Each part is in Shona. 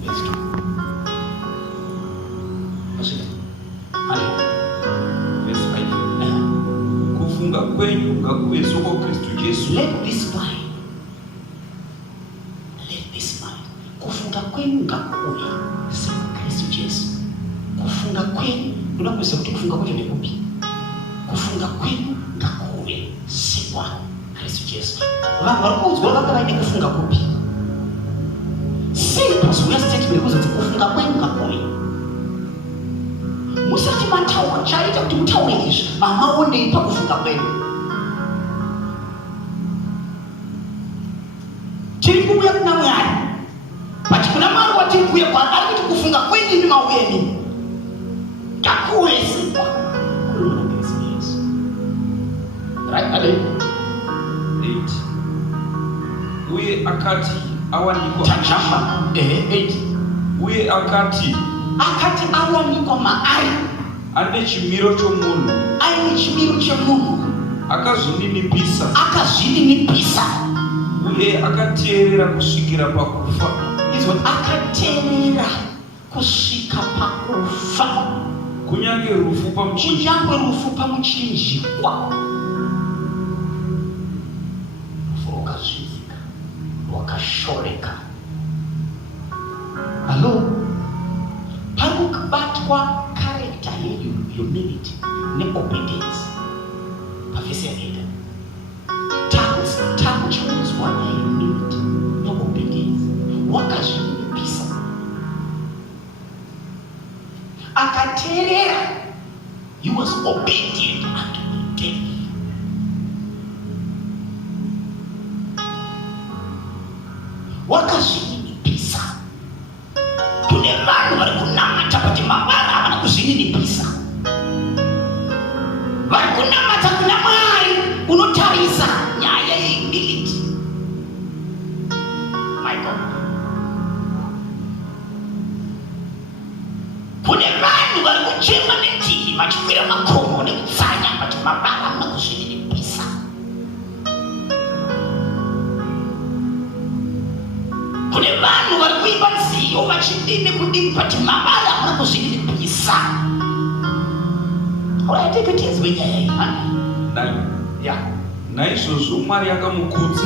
verse 2. Verse 5. Kufunga kwenu ngakuwe soko Kristo Yesu. Let this mind. Kufunga kwenu ngakuwe soko Kristo Yesu. Kufunga kwenu, unaposema kufunga kwenu ni kupi? Kufunga kwenu ngakuwe soko Kristo Yesu. Wanakuuzwa kama ni kufunga kupi? Simple statement kufunga kwenu ngakuwe. Musati matawa chaita kuti mutauririzve mamaonei pakufunga kwenu. Tiri kuuya kuna Mwari, but kuna Mwari watiri kuuya kwaari ari kuti kufunga kwenu ndi mauyeni ngakuwese. Right, Ale? 8. Uye akati awanikwa Tachamba. 8. Uye akati awanikwa maari ane chimiro chomunhu, aine chimiro chemunhu, akazvininipisa uye akateerera kusvikira pakufa. Izvo akateerera kusvika pakufa, kunyange rufu pamuchinjikwa. Rufu rwakazvizika, rwakashoreka. Halo, pakubatwa character yedu humility neobedience pavhesi yaita takuchunzwa nehumility neobedience. Wakazvinipisa akateerera, he was obedient unto death. Wakazvinipisa. Kune vanhu vari kunamata kuti mabara havana kuzvininipisa. Vari kunamata kuna Mwari unotarisa nyaya yehumility. My God. Kune vanhu vari kuchema netivi vachikwira makomo nekutsanya kuti mabara havana kuzvininipisa. Kune vanhu vari kuimba nziyo vachidini kudini kuti mabara havana kuzvininipisa. Uraiteketeedzwe nyaya iyi. Naizvozvo Mwari akamukudza.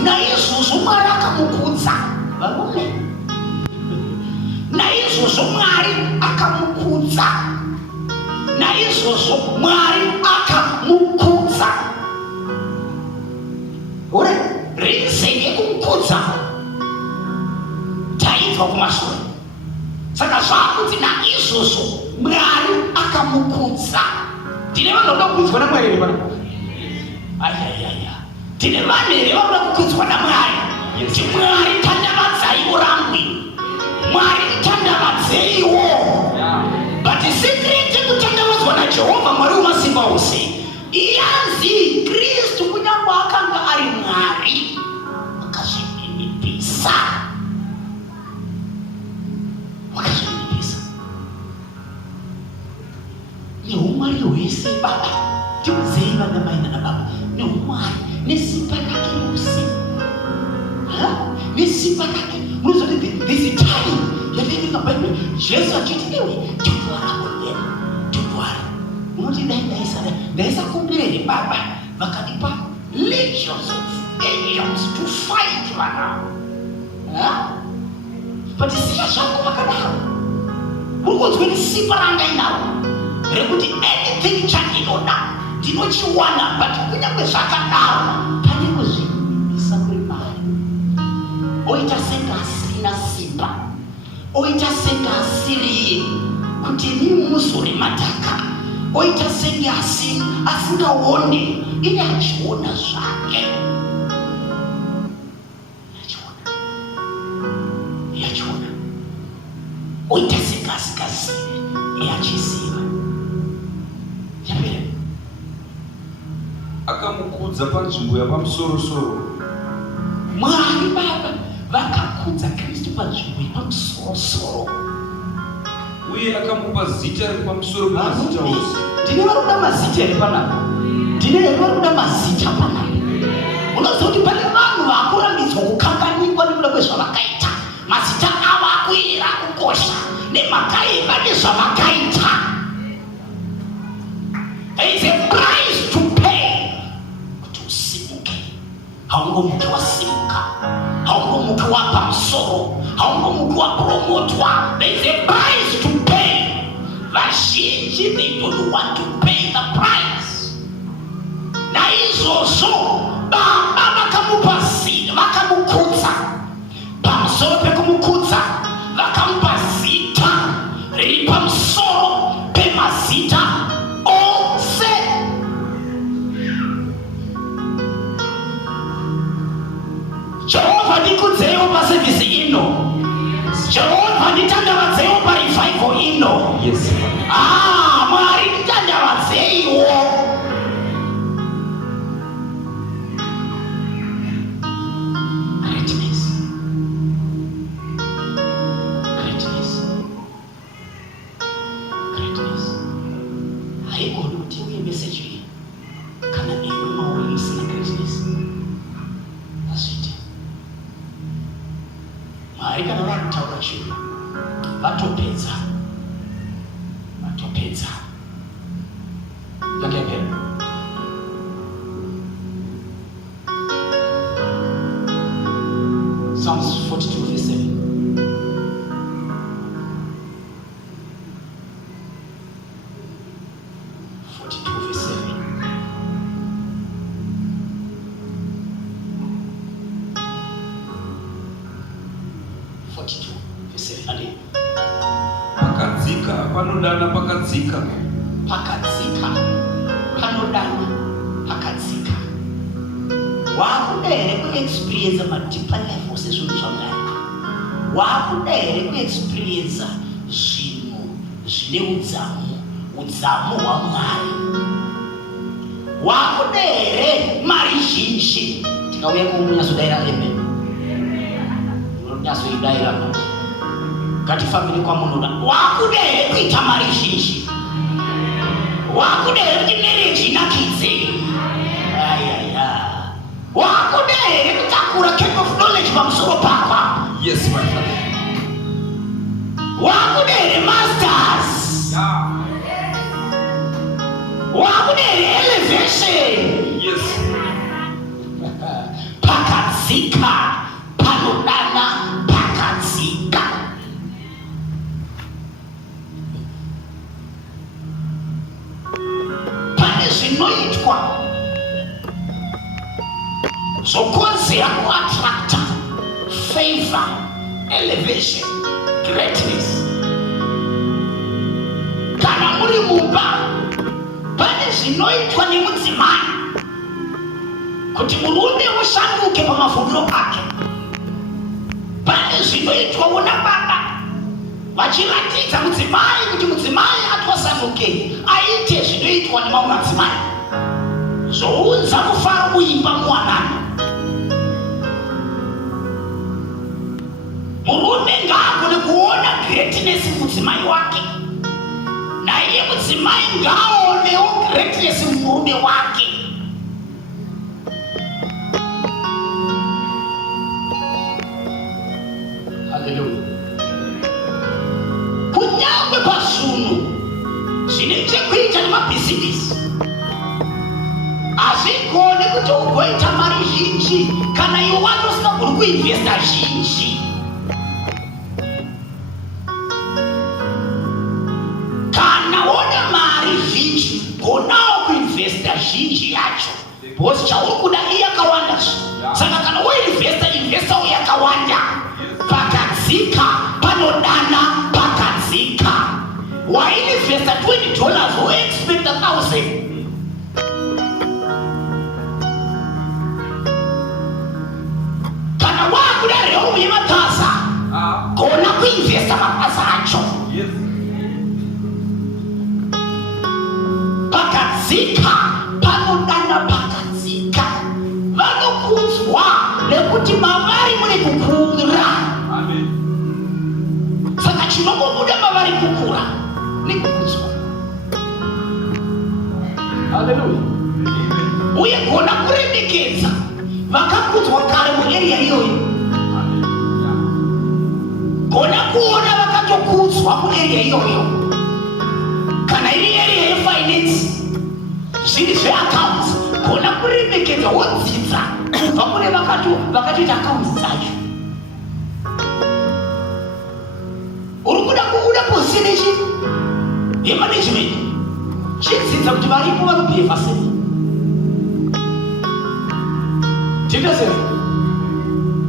Varume. Naizvozvo Mwari akamukudza. Ore, reason yekumukudza tainzwa kumashure. Saka zvakuti naizvozvo Mwari akamukudza. Tine vanhu vanoda kukudzwa naMwari here pano? Tine vanhu here vanoda kukudzwa naMwari? Kuti Mwari tandavadzaiwo ramwe, Mwari tandavadzeiwo. But secret yekutandavadzwa naJehovha Mwari wemasimba ose, iyanzi Kristu kunyange akanga ari Mwari akazvininipisa. Neumwari hwese Baba, tiudzei vana mai nana baba, neumwari nesimba rake rose, nesimba rake. Munozoti this time yatendeka Bible Jesu achiti iwe tindwara kwemene, tindwara. Unoti ndaisa kumbireni Baba, vakanipa legions of angels to fight vana. But siya zvangu vakadaro, urikunzwe nesimba ranga inaro rekuti anything chandinoda ndinochiwana, but kunyange zvakadaro pane kuzvinipisa kuri Mwari. Oita senge asina simba, oita senge asiriye kuti nimuzore madhaka, oita senge asingaone, iye achiona zvake. Achiona. Oita senge asingazivi, iye achiziva. Akamukudza panzvimbo yapamusoro-soro. Mwari Baba vakakudza Kristu panzvimbo yapamusoro-soro. Uye akamupa zita riri pamusoro pemazita ose. Ndine vari kuda mazita here panapa? Ndine vari kuda mazita panapa? Unoziva kuti pane vanhu vakurambidzwa kukanganikwa nekuda kwezvavakaita. Mazita avo akuira vakakosha nemakaibadiswa makaita. There is a price to pay kuti usimuke. Haungomuki wasimuka, haungomuki wapa msoro, haungomuki wapromotwa. There is a price to pay. Vazhinji, they don't want to pay the price. Na izvozvo baba vakamupa zita, vakamukudza. Pamusoro pekumukudza vakamupa zita riri pamusoro pemazita ose. Jehovha ndikudzewo pasevhisi ino. Jehovha nditandavadzewo parevival ino. Yes. Mwari nditandavadzeiwo. Vatopedza. Yakepera. Psalms 42 verse 7. Panodana pakadzika. Pakadzika. Panodana pakadzika. Wakudere kuexperience madipa levels ezvinhu zvamwari. Wakudere kuexperience zvinhu zvine udzamu hwaMwari. Wakudere mari zhinji. Tikauya kumunyazodaira amen. Unonyazoidaira mari. Ngatifambire kwamunoda. Wakudere kuita mari zhinji. Wakudere kuti marriage inakidze. Wakudere kutakura cape of knowledge pamusoro pako. Yes, my father. Wakudere masters. Wakudere elevation. Yes. Pakadzika. Panodana pakadzika. Zvinoitwa zvokonzera kuattracta favor, elevation, greatness. Kana muri mumba pane zvinoitwa nemudzimai kuti murume ushanduke pamafungiro ake. Pane zvinoitwa una baba vachiratidza mudzimai kuti mudzimai atwasanuke aite zvinoitwa nemamwe madzimai zvounza mufaro muimba muwanana. Murume ngaagone kuona greatness mudzimai wake, naiye mudzimai ngaaonewo greatness mumurume wake. Haleluya. Kunyangwe pazvinhu zvine chekuita nemabhizinesi hazvigone kuti ugoita mari zhinji kana iwe wacho usingagoni kuinvesta zhinji. Kana una mari zhinji gonawo kuinvesta zhinji yacho, because chauri kuda iyakawanda. Saka kana woinvestawo yakawanda. Pakadzika panodana pakadzika. Wainvesta $20 woexpect $1,000. Kana wakuda rero yematasa gona kuinvesta mabasa acho. Pakadzika panodana pakadzika. Vanokudzwa nekuti mavari mune kukura. Saka chinongobuda mavari kukura nekukudzwa. Haleluya. Uye gona kuremekedza vakakudzwa kare muarea iyoyo. Gona kuona akatokudzwa muarea iyoyo, kana iri area yefinance, zviri zveaccounts, kona kuremekedza wodzidza kubva kune vakatoita accounts dzacho. Uri kuda kuuda position yemanagement, chidzidza kuti varipo vanobhehave sei. Tindazero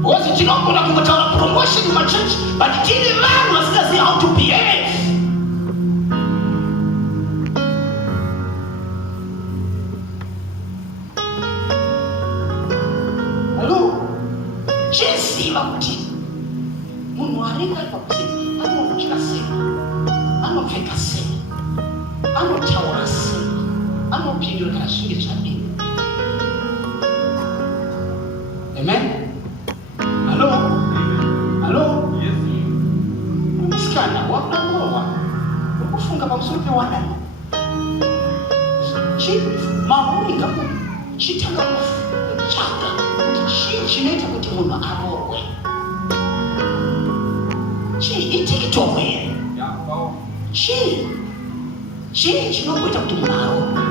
because tinogona kungotaura promotion mumachechi, but tine vanhu vasingazivi how to behave. Hello, chiziva kuti munhu arenga pakusei, anodya sei, anopfeka sei, anotaura sei, anopindura kana zvinge zvadini. Amen. Hello? Hello? Yes. Musikana wakanorohwa ukufunga pamusoro pewanani. Mamuringa chitanga kutsvaga kuti chii chinoita kuti munhu arohwe. Chii itiktok here? Chii chinongoita kuti munhu arohwe?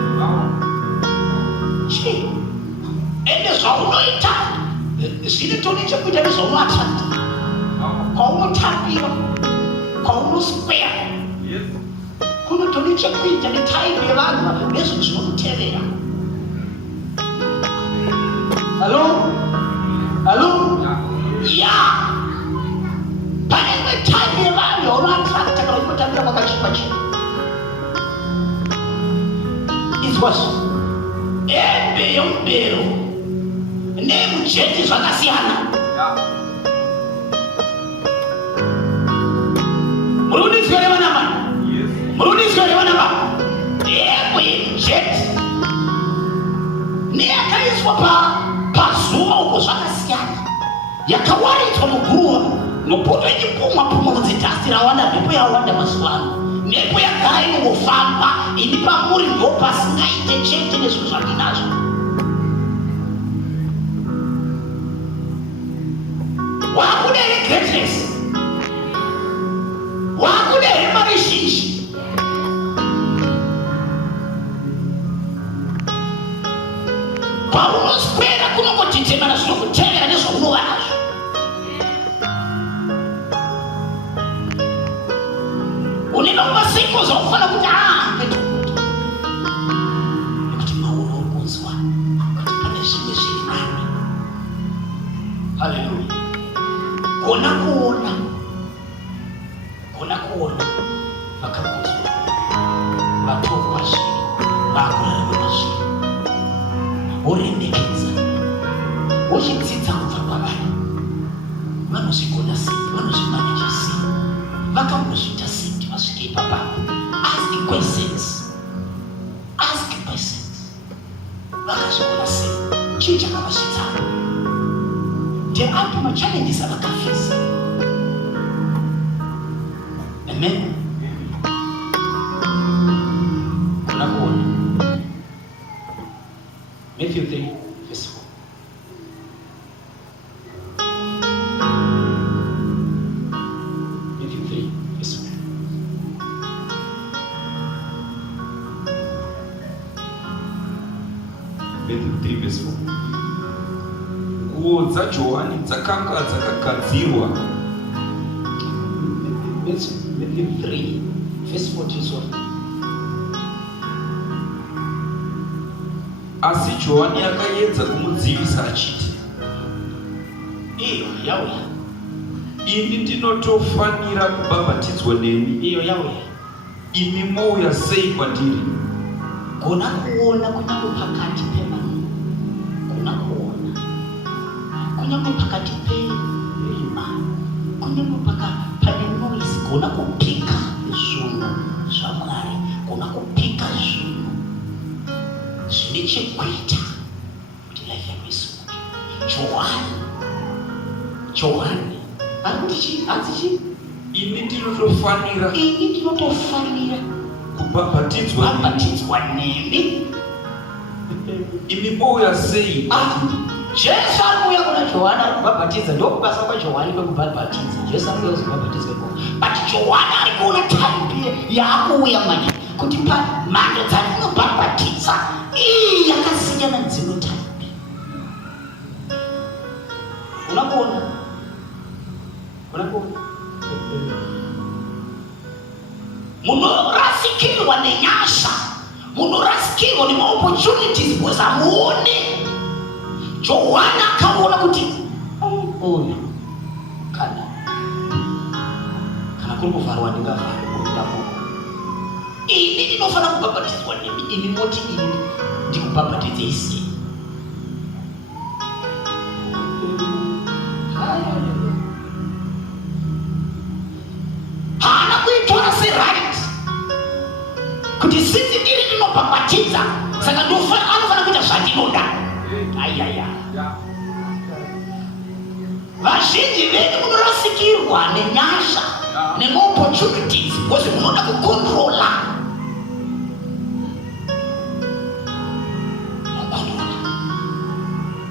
Chii? Ende zvaunoita zvine toni chekuita nezvaunoattracta, kwaunotapira, kwaunoswera, kunotoni chekuita netaimu yevanhu nezvinhu zvinokutevera. Hello? Hello? Yeah. Pane imwe taimu yevanhu yaunoattracta kana uchinotapira kwakachikwa chino. Izwazvo, embe yomubero nemujeti zvakasiyana. Murudizwa revanama, murudizwa revanama, embe yemujeti neyakaiswa pazuva uko zvakasiyana, yakawaridzwa muguruva nopoto ichipumwa mudzidhasi rawanda, mhepo yawanda mazuva ano. Mhepo yagara inongofamba, ini pamuri ndo pasingaite chete nezvinhu zvandinazvo. Wakuda here greatness, wakuda here mari zhinji, paunoswera kunongotitemana zvinokutevera nezvaunova nazvo. Une masiku zvaufana kuti nekuti mauro okunzwa kuti pane zvimwe zviri nani. Haleluya. Kona kuona vakakuzwa, vatorwa zviri, vakurarama zviri, woremekedza, wochidzidza kubva kwavari. Vanozvigona sei, vanozvimaneja sei, vakambozviita sei kuti vasvike ipapa. Ask questions, vakazvikona sei, chii chakavasvitsana, ndeapo machallenges avakafesa. Amen. Kuna kuona Matthew 3 verse 4. Matthew 3 verse 4. Matthew 3 verse 4. Nguo dzaJohani dzakanga dzakagadzirwa. Matthew 3 verse 14. Asi Johani akaedza kumudzivisa achiti, iyo yauya, ini ndinotofanira kubhabhatidzwa nemi, iyo yauya, imi mouya sei kwandiri? Kona kuona kunyange pakati pevanhu, kona kuona kunyange pakati peimba, kunyange pane noise, kona kupika zvinhu zvaMwari, kona kupika zvinhu zvine chekuita kuti life yako isimuke. Johani ari kuti chii? Hanzi ini ndinotofanira kubhabhatidzwa nemi, imi mouya sei Jesu alikuya kuna Yohana kubhabhatiza, ndio kubasa kwa Yohana kubhabhatiza. Jesu alikuya kubhabhatiza kwa. But Yohana alikuwa type yakuya manje kuti pa mando dzari kubhabhatiza yakasiyana nedzimwe type. Unakuona munorasikirwa nenyasha, munorasikirwa nemaopportunities because amuone. Yohana akaona kuti uyu kana kuri kuvharwa ndingavharwa, ini ndinofanira kubhabhatizwa nemi, ini moti ini ndikubhabhatidze isi. Haana kuitora seright kuti sisi ndiri ndinobhabhatidza, saka anofanira kuita zvandinoda. Ayaya, vazhinji venyu munorasikirwa nenyasha nemaopportunities because munoda kukontrola.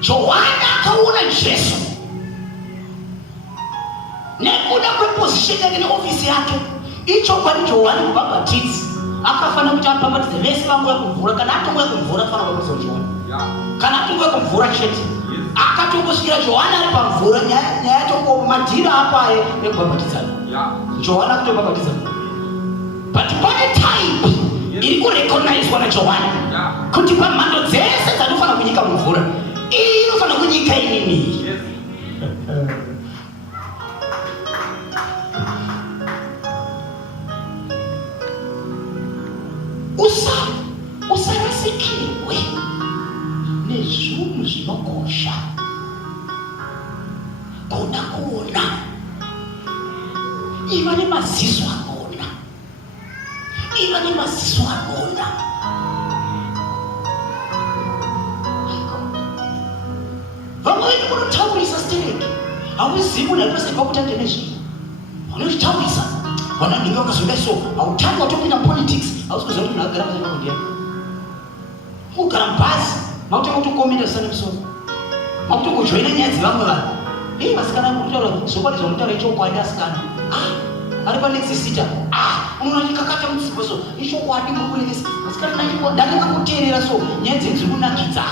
Yohana akaona Jesu nekuda kweposition yake neofisi yake, icho kwani Yohana kubhabhatidza akafanira kuti abhabhatidze vese vanguya kumvura, kana atongoya kumvura afanira kubhabhatidza Yohana, kana atongoya kumvura chete. Akatongosvikira Yohana ari pamvura, nyaya yatongo madhira apa ekubhabhatidzana. Yohana akutobhabhatidza, but pane type iri kurecognizwa naJohana kuti pamhando dzese dzanofanira kunyika mumvura, iyi inofanira kunyika inini. Usarasikirwe nezvinhu zvinokosha, kuda kuona, iva nemaziso anoona, iva nemaziso anoona. Vamwe vedu munotaurisa stereki, hauzivi munhu aripasaibva kutande nezvinhu, unozvitaurisa vana ndinge wakazoda so, hautanga watopinda politics, hausi kuziva kuti munhu agara pasaibva kundiani. Kugara mubhazi makutonga kutokomenda zvisana musoro, makutongojoina nyaya dzevamwe vanhu. Vasikana mukutaura zokwadi zvamutaura ichokwadi, asikana ari panext sita unoona chikakata mutsipo so ichokwadi muri kurekesa. Vasikana ndakanga kuteerera so nyaya dzenyu dziri kunakidza,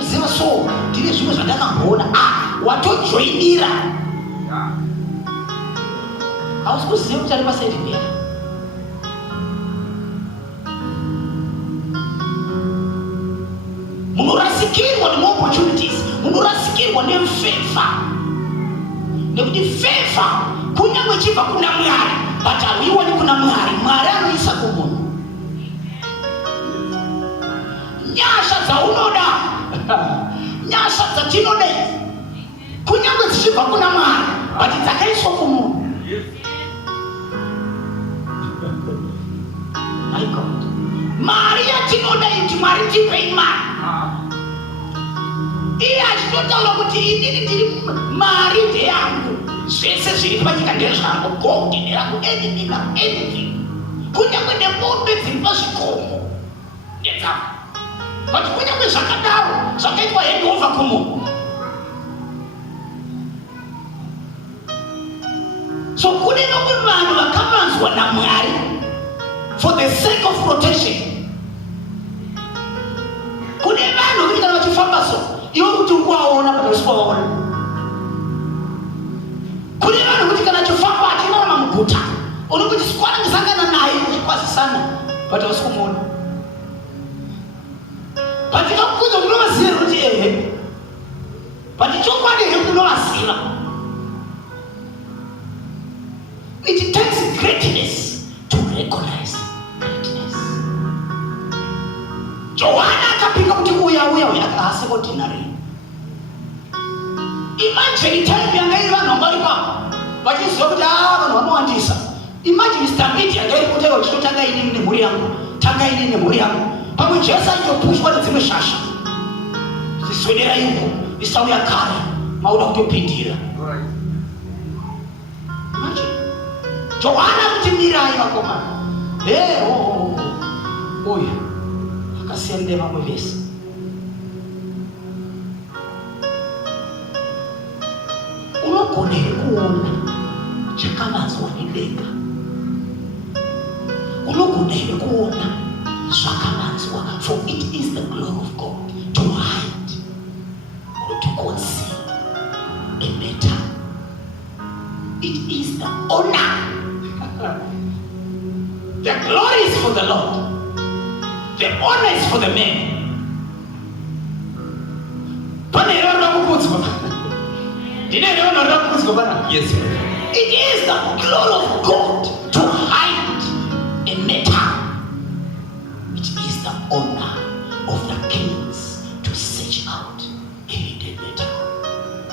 uziva so ndine zvimwe zvandakamboona. Watojoinira, hausi kuziva kuti ari pasaidi ndeya. Munorasikirwa nemaopportunities, munorasikirwa nefavor, nekuti favor kunyange chibva kuna Mwari, but hauiwani kuna Mwari. Mwari anoisa kumunhu nyasha dzaunoda, nyasha dzatinoda kunyange dzichibva kuna Mwari, but dzakaiswa kumunhu. My God, mari yatinoda iti Mwari tipei mari, iye achitotaura kuti inini ndiri mari ndeyangu, zvese zviri panyika ndezvangu, gold nderangu, anything, kunyange nemombe dziri pazvikomo ndedzangu, but kunyange zvakadaro zvakaitwa handover kumunhu. So kune vamwe vanhu vakavanzwa naMwari for the sake of protection. Kune vanhu kuti kana vachifamba so iwe kuti ukuwaona kana usikuwaona. Kune vanhu kuti kana achifamba achirarama muguta unokuti sikwana ndisangana naye uchikwazisana but usikumuona. But ikakuudza kuti unovaziva kuti ehe, but chokwadi here unovaziva. It takes greatness to recognize greatness. Yohana akapika kuti uya akasekontinary. Imagine time yanga iri vanhu vangari pa vachiziva kuti vanhu vanowandisa. Imagine Mr. Meat yanga iri kuti chitotanga inini nemhuri yangu, tanga inini nemhuri yangu. Pamwe Jesu aitopushwa nedzimwe shasha, ziswedera iko isauya kare mauda kutopindira. Imagine Yohana kuti mirai vakomana, uyu akasiyana nevamwe vese. unogona kuona chakavanzwa nedenga, unogona kuona zvakavanzwa, for it is the glory of God to hide or to conceal a matter. It is the honor. The glory is for the Lord, the honor is for the man. Yes. It is the glory of God to hide a matter. It is the honor of the kings to search out a hidden matter.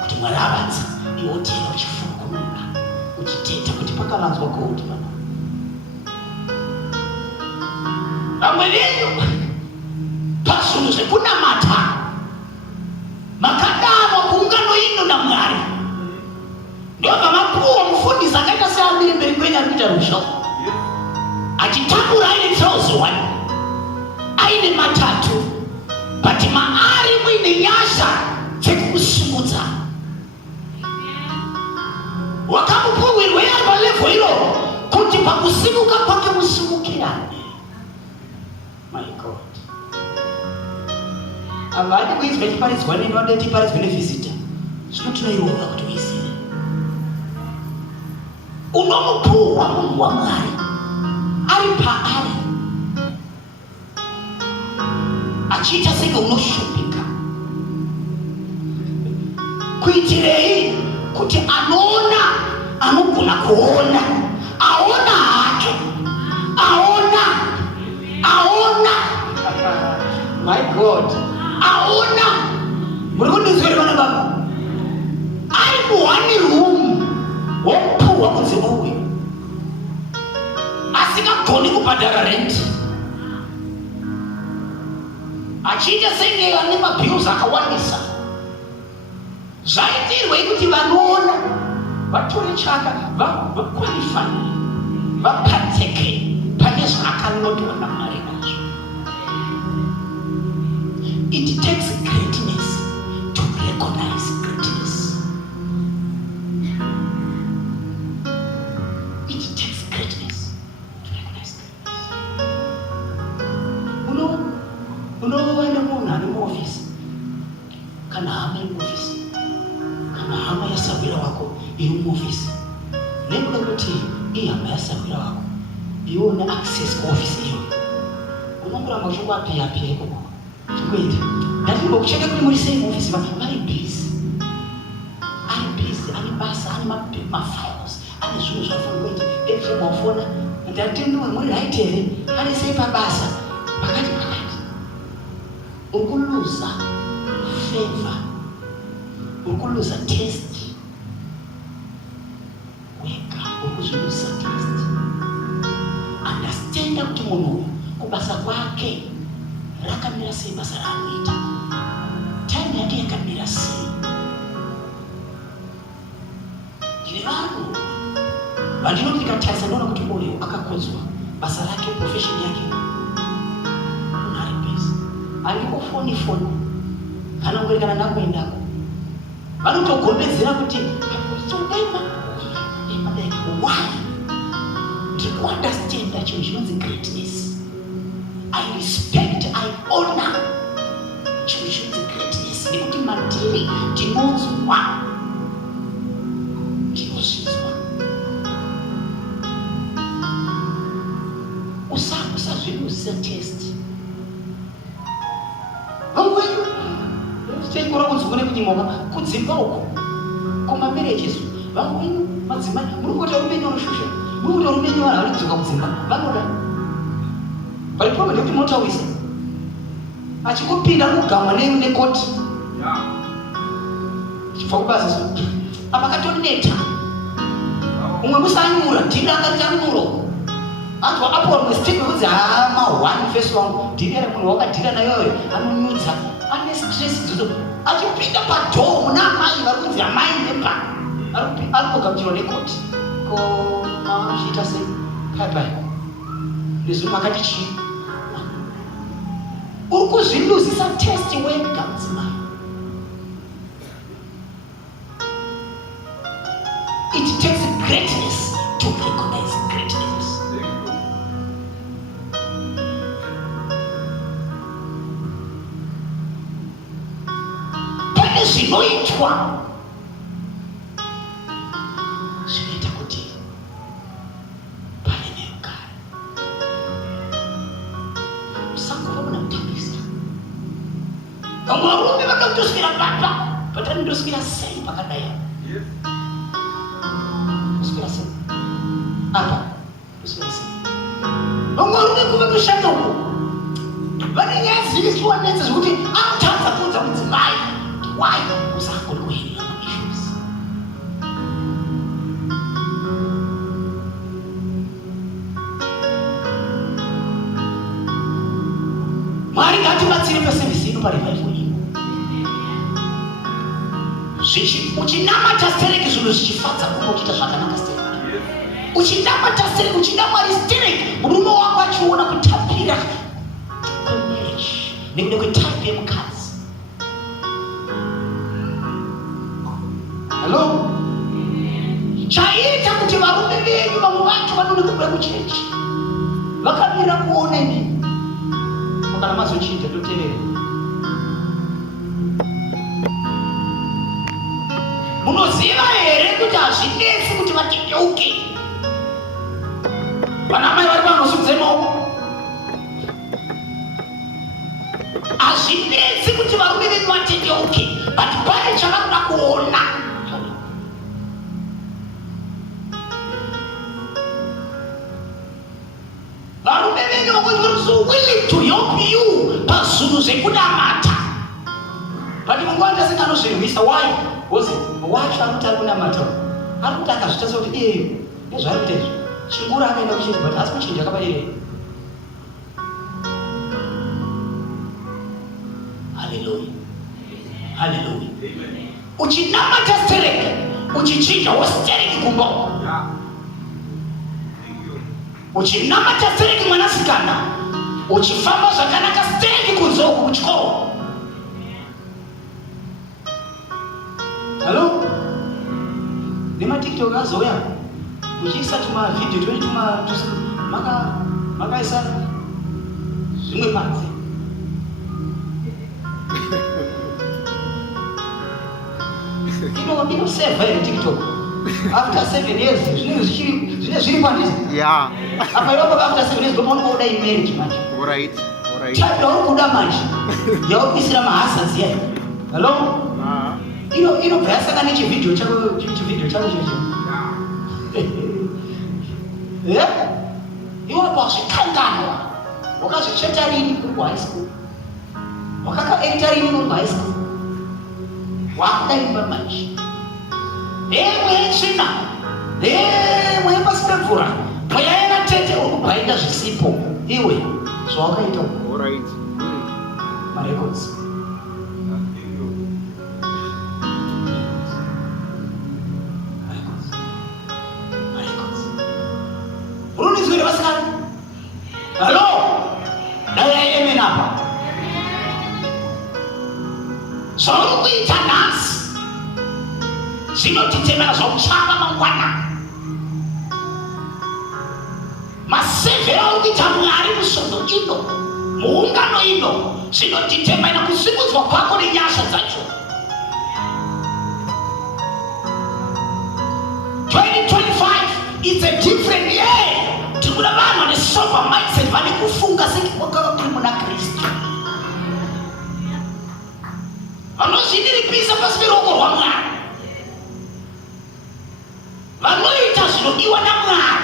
Kuti mwaravanza iwotera uchifungunura uchiteta kuti pakavanzwa kuti pana vamwe venyu pazvinhu zvekunamata makadamwa kuungano ino naMwari, ndobva mapuwa mufundisi akaita seamire mberi kwenyu ari kuita rushauri achitakura aine trouzi 1 aine matatu, but maari muine nyasha dzekukusungudza. Wakamupuwirwa yari palevho iro kuti pakusimuka kwake musumukirane. My God, avadi kuizwa chiparidzwa neni vada chiparidzwa nevhizita, zvinotinairowa kuti uizive. Unomupuwa munhu waMwari ari paari achiita senge unoshupika, kuitirei kuti anoona anogona kuona, aona hake, aona. My God, aona. Muri kundinzwira vana baba, ari muhani room wopuwa kunze uyu asingagoni kubhadhara rent, achiita senge ane mabhills akawandisa. Zvaitirwei kuti vanoona vatore chaka vaqualify vapateke pane zvaakanotwa naMwari nazvo. It takes greatness to recognize greatness. It takes greatness to recognize greatness. Unowana munhu ari muofisi, kana hama iri muofisi, kana hama yasawira wako iri muofisi, nekuda kuti ihama yasawira wako ione access kuofisi iyo, unongoramba uchingwapiya ikoko chikuita ndatingo kucheka kuri muri same office vari busy, ari busy, ane basa, ane mafiles, ane zvinhu zvafanira kuita. Every mafona ndatendo muri right here, ane sei pabasa pakati ukuluza favor, ukuluza taste, weka ukuzuluza taste. Understand kuti munhu kubasa kwake rakamira sei, basa raanoita time yake yakamira sei. Ndine vanhu vandinoti ndikatarisa ndaona kuti uyu akakodzwa basa rake, profession yake, munhu ari busy, andikofoni kana kuerekana nakuendako, vanotogombedzera kuti why ndikuunderstanda chinhu chinonzi greatness. I respect, I honor chinhu chinonzi greatness, nekuti matiri ndinozwa, ndinozvizwa. Usazvirusa test. Vamwe tichikora kunzukune kunyimoka kudzimba uko kumamarriages, vamwe madzimai muri kuti rumenyu unoshusha, muri kuti rumenyu vanhu vari kudzoka kudzimba vanoda vari problem yekuti munotawisa achikupinda kugamwa nekoti chibva kubasa apa katoneta umwe musanyura ndinanga ndanyuro atwa apo wamwe stick kuti hama one face wangu ndinere munhu wakadhira nayoyo anonyudza ane stress dzodzo achipinda padhoo muna amai vari kunzi amai nepa arikugamuchirwa nekoti ko machiita sei bye nezvino makati chii uri kuzviluzisa test wega mudzimai. zvinoitwa zvinoita kuti pane nekugara. Musangova muna kutambisa. Vamwe varume vanoda kutoswera papa, patani ndoswera sei pakadai. Ndoswera sei apa, ndoswera sei. Vamwe varume kuva kushanda uko vane nyaya dzirikusiwa nedzi zvekuti anotadza kuudza mudzimai why usakoni kuhina issues. Mwari ngatibatsire pasevhisi ino parevival ino. Uchinamata stereki zvinhu zvichifadza kumwe uchiita zvakanaka stereki. Uchinamata stereki, uchida Mwari stereki, murume wako achiona kutapira nekuda kwetaipi yemukadzi. Hello? Chaita kuti varume venyu vamwe vacho vanode kubuda kuchechi vakamira kuona inini kana mazochinja totevera. Munoziva here kuti hazvinetsi kuti vatendeuke? Vanamai vari panosudze maoko. Hazvinetsi kuti varume venyu vatendeuke, but pane chavakuda kuona. Varume venyu vamwe so willing to help you pazvinhu zvekunamata, but munguva ndasinganozvirwisa. Why? Because wacho akuti ari kunamata, ari kuti akazvita sekuti nezvari kuita izvi chingura akaenda kuchinja, but asi kuchinja akabadirei. Hallelujah. Hallelujah. Uchinamata stereki, uchichinja stereki kumbo. Uchinamata stereki mwanasikana, uchifamba zvakanaka stereki kunzoku kuchikoro. Hello? Nema TikTok azoya. Uchiisa tuma video, twende tuma makaisa zvimwe panze. Ino save here TikTok. After 7 years, zviri panze. Yeah. Apa iwapo after 7 years ndomaona kuda marriage manje. Alright. Chapi uri kuda manje. Yakuisira mahasa ziya. Hello? Ino brasa kana chivideo chako chicho. Iwe kwazvikanganwa. Wakazvicheta rini kuri high school? Wakakaita rini kuri high school? Wakudaimba manje. Mwechina. Mwepasi pemvura. Mweyaena tete uri kubhainda zvisipo. Iwe zvawakaita. Alright. Marecords. Urunizwire vasikana? Hello? Dai amen apa. Zvauri kuita nhasi zvinotitemera zvauchava mangwana. Masevhero auri kuita Mwari musvondo ino, muungano ino, zvinotitemera kusimudzwa kwako nenyasha dzacho. 2025 it's a different year. Tikuda vanhu vane sober mindset, vane kufunga sekwakava kuri muna Kristu, vanozvidiripisa pasi peruoko rwaMwari, vanoita zvinodiwa naMwari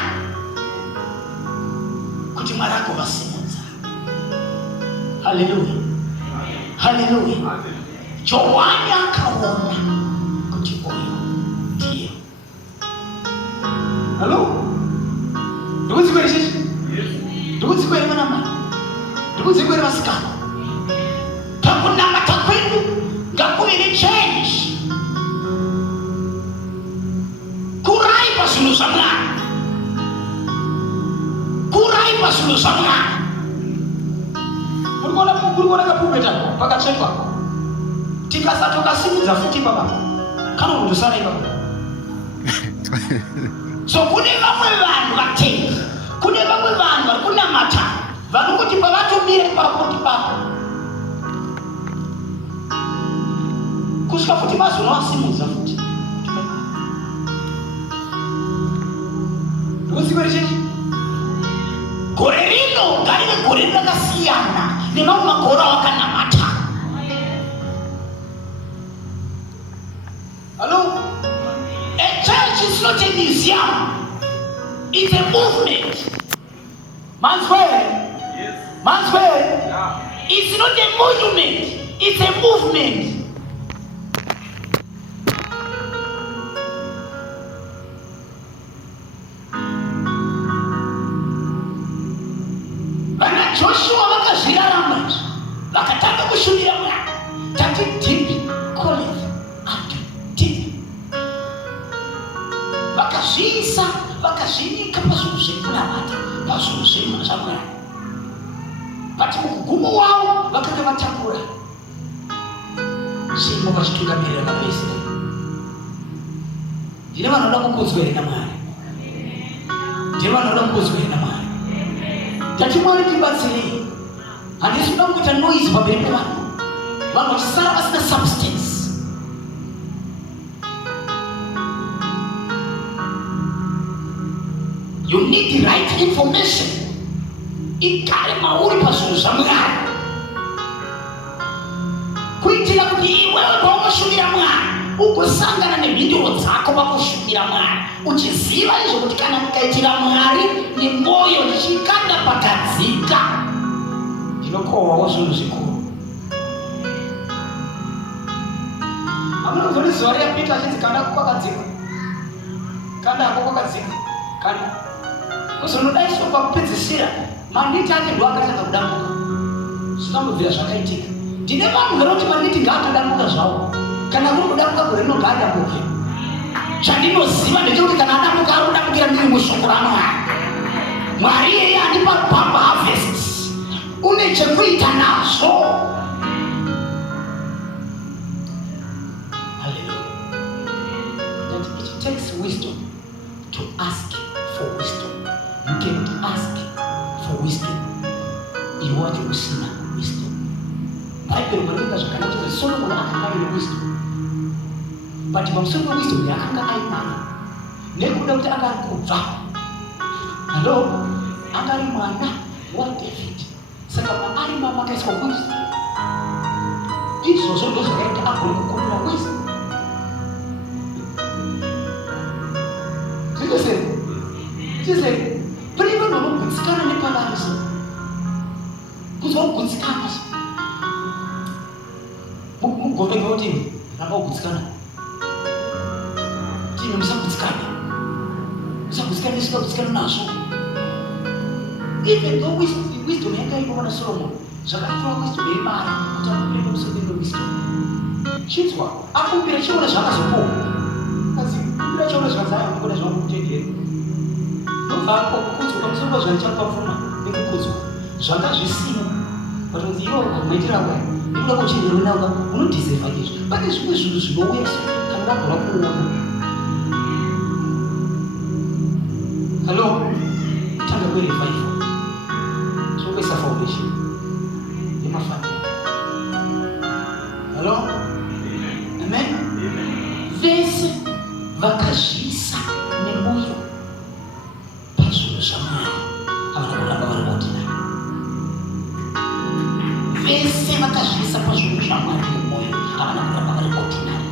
kuti Mwari agovasimudza. Haleluya. Haleluya. Johani akaona kuti uyu ndiye. Hello? Ndikudzikwere chichi? Ndikudzikwere vanamai? Ndikudzikwere vasikana? Pakunamata kwedu ngakuve nechange. Kurai pazvinhu zvaMwari. Kurai pazvinhu zvaMwari. Muri kuona kapubeta pakatsvetwa. Tikasatokasimudza futi baba. Kana munhu sara ibaba. So kune vamwe vanhu vatendi, kune vamwe vanhu vari kunamata, vanongoti pavatomire pakuti papa kusika futi basi unawasimuza futi usiwerejeje korerino ngaliwe korerino kasiyana ni mamma kora wakana mata. Hello? A church is not a museum. It's a movement. Manswell. Yes. Manswell. Yeah. It's not a monument. It's a movement. Bana Joshua wakazirarama. Wakataka kushuhudia Bwana. Tati tipi calleth unto tipi. Wakazisa, wakazinika pazunguzekula mata. Pazunguzekula zamwana. Pati mukugumu wao wakati watakura. Simo bashituka mbele na pesa. Jina wanoda kukuzwe na mwana. Jina wanoda kukuzwe na mwana. Tati mwari kibatsiri. And this don't get a noise for everyone. One will serve as the substance. You need the right information. Ikare mauri pasuza mwana. Kuitila kuti iwewe kwa umushugira mwana. Ukusangana ne video zako bakushugira mwana. Uchiziva izo kuti kana mkaitila mwari ni moyo chikanda pakadzika. Ndinokowa wozunuzikuru. Amuna kuzoni zuwa ya pita chizi kanda kwakadzika. Kanda ako kwakadzika. Kanda. Kuzonodaiswa kwa kupedzisira. Manditi ake ndo akatanga kudambuka. Sikamubvira zvakaitika. Ndine vanhu vanoti manditi ngaakadambuka zvawo. Kana kuri kudambuka goreno ngaadambuke. Chandinoziva ndechekuti kana adambuka ari kudambukira ndiri mushoko raMwari. Mwari iyeye andipa Baba harvest. Une chekuita nazo. Hallelujah. That it takes wisdom to ask for wisdom. You cannot ask for wisdom iwaje usina wisdom. Bible inaeleza zakanática Solomon akanga wisdom. But mamsoni wisdom yakanga aimana. Nekuda kuti akakubva. Hello? Angari mwana wa David. Saka maari mama kaiswa wisdom. Izo zondo zakaita agone kukonera wisdom. Zise prima non kutsikana nepalariso. Kuzwa kutsikana. Mugove kuti ramba kutsikana. Tino musakutsikana. Musakutsikana isika kutsikana naso. Even though wisdom yakaibona Solomon, zvakatora wisdom yeimari kuti akupinda musodendo wisdom. Chinzwa, akumbira chiona zvakazopowa. Asi kumbira chiona zvakazaya kumbira zvakutendera. Nobva kukudzwa pamusoro zvaichapafuma nekukudzwa. Zvakazvisina. Kuti iwo kuitira kwa inoda kuchenjerwa nawo unodhisefa izvo. Pane zvimwe zvinhu zvinouya kana wagona kuona. Hello? Tanga kwere 5. Sokwesa foundation. Yemafati. Hello? Amen? Vese vakazvisa nemoyo pazvinhu zvaMwari havana kuramba vari ordinary. Vese vakazvisa pazvinhu zvaMwari nemoyo havana kuramba vari ordinary.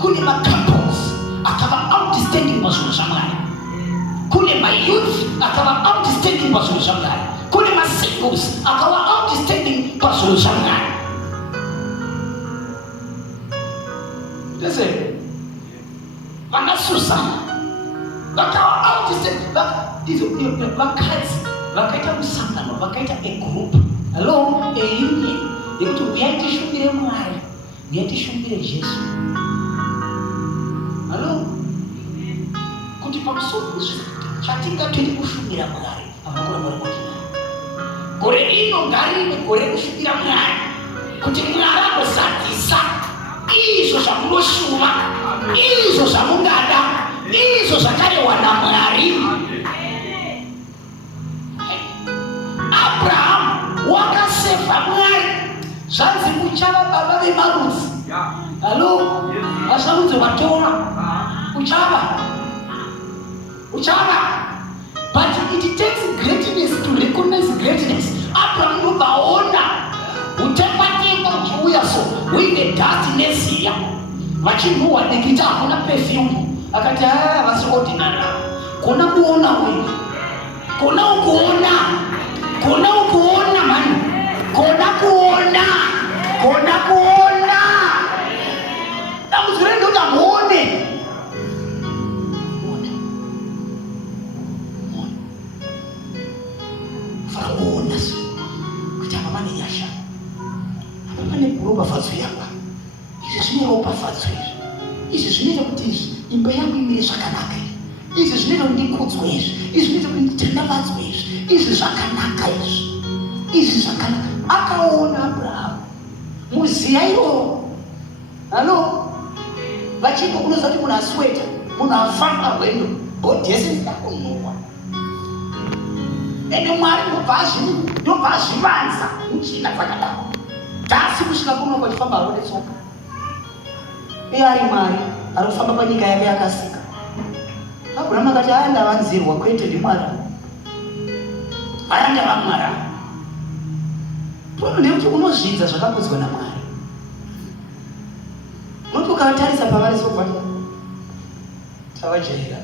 Kune macouples akava outstanding pazvinhu zvaMwari. Kune mayouth akava outstanding pazvinhu zvaMwari. Kune masingles akava outstanding pazvinhu zvaMwari. Listen, vana Susana vakava outstanding. Vakadzi vakaita musangano, vakaita a group. Hello, a union. Yekuti uyai tishumire Mwari, uyai tishumire Jesu. Hello, kuti pamusoro zvatingatoita kushumira Mwari havana kuramba vari ordinary. Gore rino ngarive gore rekushumira Mwari kuti Mwari agozadzisa izvo zvamunoshuva, izvo zvamungada, izvo zvakarehwa naMwari. Abraham wakasevha Mwari. Zvanzi uchava baba vemarudzi. Halo, vasarudzi vatora uchava. But it takes greatness to recognize greatness. Abraham uvaona utekwatekwa uchiuya so uine dustness here vachinhuwa nekita hakuna perfume akati vasi ordinary. Kona kuona wewe, kona ukuona mani, kona kuona damuzire ndoda muone faraona so kuti amamane yasha amamane kuroba fadzo yanga izvi zvinoropa fadzo izvi zvinoita kuti imba yangu imire zvakanaka izvi zvinoita kuti ndikudzwe izvi zvinoita kuti nditandavadzwe izvi zvakanaka izvi zvakanaka. Akaona Abrahamu muziya iro. Halo, vachiko kunoza kuti munhu asweta, munhu afamba rwendo bhodhi yese ndakunowa ende Mwari ndobva azvivanza muchina dzakadaro tasi kusvika kuno kwachifamba haro netsoka. Iye ari Mwari ari kufamba panyika yake yakasika. Abrahamu akati ndavanzirwa kwete ndiMwari, ndavamwara. Nekuti unozvidza zvakakudzwa naMwari. Unoti ukatarisa pavari sobva tavajaira.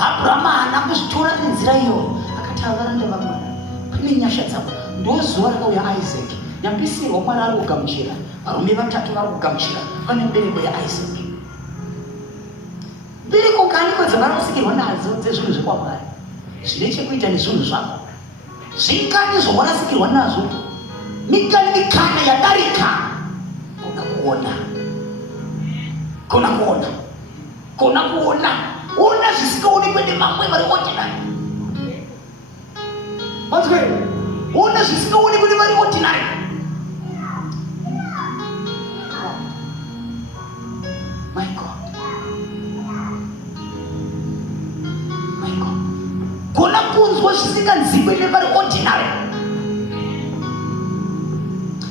Abrahamu haana kuzvitora nenzira iyoyo, akati varanda vaMwari pane nyasha dzavo. Ndozuva rakauya Isaac, nyambisirwa Mwari ari kugamuchira, varume vatatu vari kugamuchira pane mbereko yaIsaac. Mbereko kaniko dzavari kusikirwa nadzo dzezvinhu zvekwaMwari zvine chekuita nezvinhu zvako. Zvikani zvawarasikirwa nazvo, mikana yadarika, kona kuona zvisikaonekwe nemamwe vari ordinary. Ona zvisikaonekwe nevari ordinary. My God. Kona kunzwa zvisinganzikwe nevari ordinary.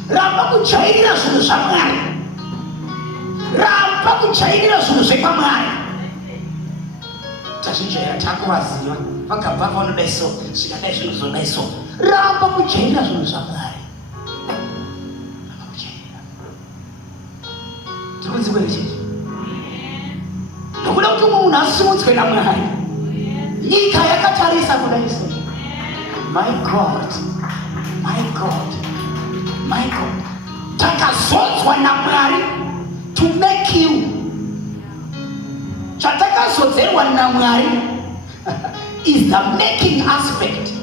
Ramba kujairira zvinhu zvaMwari, ramba kujairira zvinhu zvepaMwari. Tazvijaira takuvaziva vakabva vanodai so zvikadai zvinhu zvodai so. Ramba kujairira zvinhu zvaMwari, ramba kujairira. Tirikunzikwe izvizvi ndokuda kuti munhu asimudzwe naMwari. Nyika yakatarisa kudai so. My God. Takazonzwa naMwari to make you. Chatakazodzerwa naMwari is the making aspect.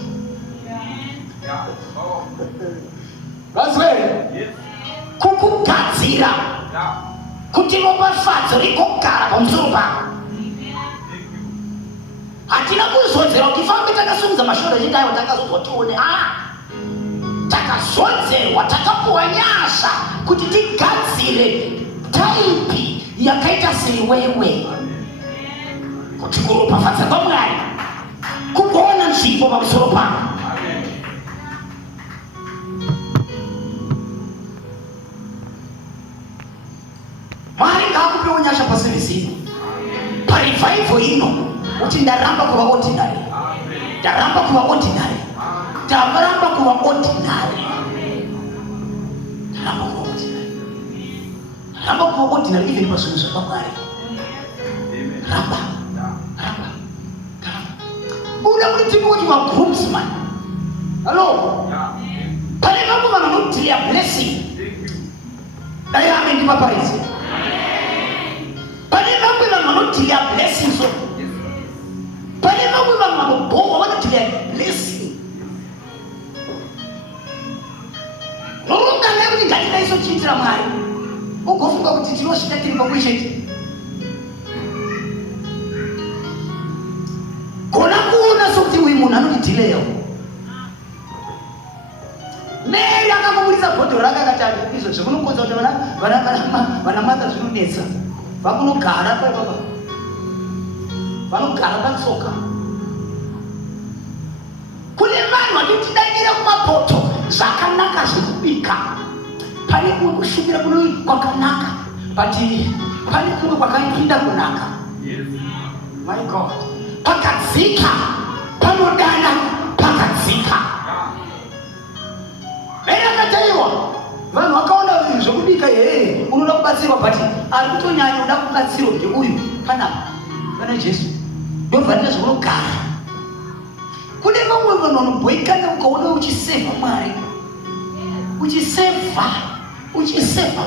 That's right. Kukugadzira kuti ropafadzo rigogara pamusoro pako. Hatina kuzodzerwa kuti fambe takasimudza mashoko chidaiwo takazonzwa tione. Takazonzerwa, takapuwa nyasha kuti tigadzire taipi yakaita seiwewe, kuti kuropafadza kwaMwari kugoona nzvimbo pamusoro pako. Mwari ngaakupewo nyasha pasevhisi ino, parevival ino, kuti ndaramba kuva ordinary, ndaramba kuva ordinary, ndaramba kuva ordinary, ndaramba kuva ordinary, ndaramba kuva ordinary even pazvinhu zvapaMwari. Ramba. Uda kuti tipoti magroomsman. Hello. Pane vamwe vanhu vanodhileya blessing. Dai amen ndimaparidze. Pane vamwe vanhu vanodhileya blessing so. Pane vamwe vanhu vanobhohwa vanodhileya blessing. Norungana kuti ngandidaisochiitira Mwari. Ugofunga kuti tinosvika tiri pakuisheti. Kona kuona sokuti uyu munhu anondidhileya. Mary akamuburitsa bhodhoro rake akati izvo zvikunokonza kuti vana mata zvinonetsa. Vakunogara paipa. Vanogara patsoka. Kune vanhu vanotidanyira kumapoto zvakanaka zvekubika. Pane kumwe kushumira kuno kwakanaka, but pane kumwe kwakaipinda kunaka. My God, pakadzika panodana pakadzika. Verakataiwa vanhu vakaona zvekubika unoda kubatsirwa, but ari kutonyanya uda kubatsirwa ngeuyu pana Jesu ndobvanira zvokunogara. Kune vamwe vanhu vanoboikana ukaona uchisevha Mwari, uchisevha